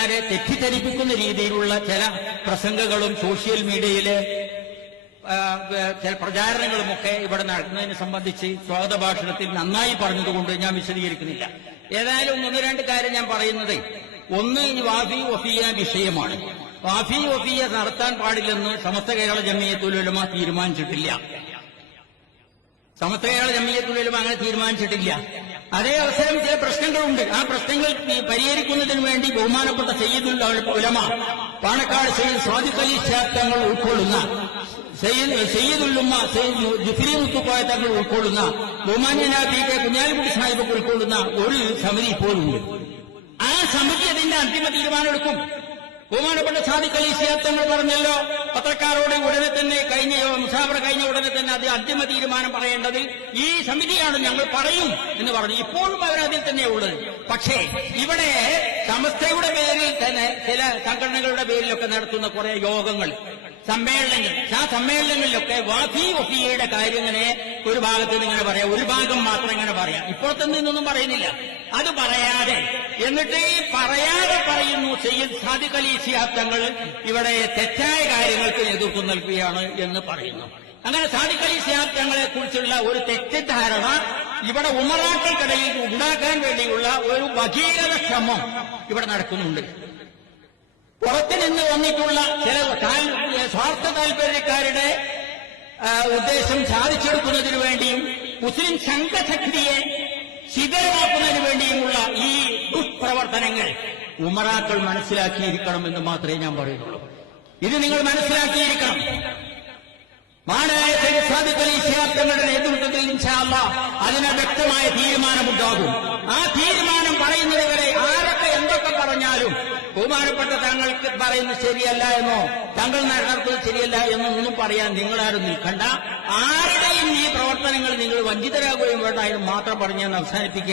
പണ്ഡിതന്മാരെ തെറ്റിദ്ധരിപ്പിക്കുന്ന രീതിയിലുള്ള ചില പ്രസംഗങ്ങളും സോഷ്യൽ മീഡിയയില് ചില പ്രചാരണങ്ങളുമൊക്കെ ഇവിടെ നടക്കുന്നതിനെ സംബന്ധിച്ച് സ്വാഗത ഭാഷണത്തിൽ നന്നായി പറഞ്ഞതുകൊണ്ട് ഞാൻ വിശദീകരിക്കുന്നില്ല. ഏതായാലും ഒന്ന് രണ്ട് കാര്യം ഞാൻ പറയുന്നത്, ഒന്ന് ഈ വാഫി വഫിയ വിഷയമാണ്. വാഫി വഫിയ നടത്താൻ പാടില്ലെന്ന് സമസ്ത കേരള ജംഇയ്യത്തുൽ ഉലമ തീരുമാനിച്ചിട്ടില്ല. സമസ്ത കേരള ജംഇയ്യത്തുൽ ഉലമ അങ്ങനെ തീരുമാനിച്ചിട്ടില്ല. അതേ അവസരം ചില പ്രശ്നങ്ങളുണ്ട്. ആ പ്രശ്നങ്ങൾ പരിഹരിക്കുന്നതിന് വേണ്ടി ബഹുമാനപ്പെട്ട സയ്യിദുൽ ഉലമ പാണക്കാട് സയ്യിദ് സ്വാദിഖ് അലി ശിഹാബ് തങ്ങൾ ഉൾക്കൊള്ളുന്ന, സയ്യിദുൽ ഉമ്മ സയ്യിദ് ജുഫ്രി മുത്തുക്കോയ തങ്ങൾ ഉൾക്കൊള്ളുന്ന, ബഹുമാന്യനായ പി കെ കുഞ്ഞാലിക്കുട്ടി സാഹിബ് ഉൾക്കൊള്ളുന്ന ഒരു സമിതി ഇപ്പോഴുണ്ട്. ആ സമിതി അതിന്റെ അന്തിമ തീരുമാനമെടുക്കും. ബഹുമാനപ്പെട്ട സ്വാദിഖ് അലി ശിഹാബ് തങ്ങൾ പറഞ്ഞല്ലോ, പത്രക്കാരോട് ഉടനെ തന്നെ മുസാഫറ കഴിഞ്ഞ ഉടനെ തന്നെ അത് അന്തിമ തീരുമാനം പറയേണ്ടത് ഈ സമിതിയാണ്, ഞങ്ങൾ പറയും എന്ന് പറഞ്ഞു. ഇപ്പോഴും അവരതിൽ തന്നെ ഉള്ളത്. പക്ഷേ ഇവിടെ സമസ്തയുടെ പേരിൽ തന്നെ ചില സംഘടനകളുടെ പേരിലൊക്കെ നടത്തുന്ന കുറെ യോഗങ്ങൾ, സമ്മേളനങ്ങൾ, ആ സമ്മേളനങ്ങളിലൊക്കെ വാഫി വഫിയയുടെ കാര്യം ഇങ്ങനെ ഒരു ഭാഗത്ത് നിന്ന് ഇങ്ങനെ പറയാം, ഒരു ഭാഗം മാത്രം ഇങ്ങനെ പറയാം. ഇപ്പോഴത്തെ നിന്നൊന്നും പറയുന്നില്ല. അത് പറയാതെ എന്നിട്ട് പറയാതെ പറയുന്നു സയ്യിദ് സാദിഖ് അലി ശിഹാബ് തങ്ങൾ ഇവിടെ തെറ്റായ കാര്യങ്ങൾക്ക് നേതൃത്വം നൽകുകയാണ് എന്ന് പറയുന്നു. അങ്ങനെ സാദിഖ് അലി ശിഹാബ് തങ്ങളെ കുറിച്ചുള്ള ഒരു തെറ്റിദ്ധാരണ ഇവിടെ ഉമറാക്കൾക്കിടയിൽ ഉണ്ടാക്കാൻ വേണ്ടിയുള്ള ഒരു ഭഗീരഥ ശ്രമം ഇവിടെ നടക്കുന്നുണ്ട്. പുറത്തു നിന്ന് വന്നിട്ടുള്ള ചില സ്വാർത്ഥ താൽപര്യക്കാരുടെ ഉദ്ദേശം സാധിച്ചെടുക്കുന്നതിനു വേണ്ടിയും മുസ്ലിം സംഘശക്തിയെ ശിഥിലമാക്കുന്നതിനു വേണ്ടിയുമുള്ള ഈ ദുഷ്പ്രവർത്തനങ്ങൾ ഉമറാക്കൾ മനസ്സിലാക്കിയിരിക്കണമെന്ന് മാത്രമേ ഞാൻ പറയുന്നുള്ളൂ. ഇത് നിങ്ങൾ മനസ്സിലാക്കിയിരിക്കണം. മഹാനായ സയ്യിദ് സാദിഖ് അലി ശിഹാബ് തങ്ങളുടെ നേതൃത്വത്തിൽ ഇൻഷാ അല്ലാഹ് അതിന് വ്യക്തമായ തീരുമാനമുണ്ടാകും. ആ തീരുമാനം പറയുന്നതുവരെ ആരൊക്കെ എന്തൊക്കെ പറഞ്ഞാലും ബഹുമാനപ്പെട്ട തങ്ങൾക്ക് പറയുന്നത് ശരിയല്ല എന്നോ തങ്ങൾ നടത്തുന്നത് ശരിയല്ല എന്നൊന്നും പറയാൻ നിങ്ങളാരും നിൽക്കണ്ട. ആരുടെയും ഈ പ്രവർത്തനങ്ങൾ നിങ്ങൾ വഞ്ചിതരാകുകയും വേണ്ട എന്ന് മാത്രം പറഞ്ഞ് ഞാൻ അവസാനിപ്പിക്കുക.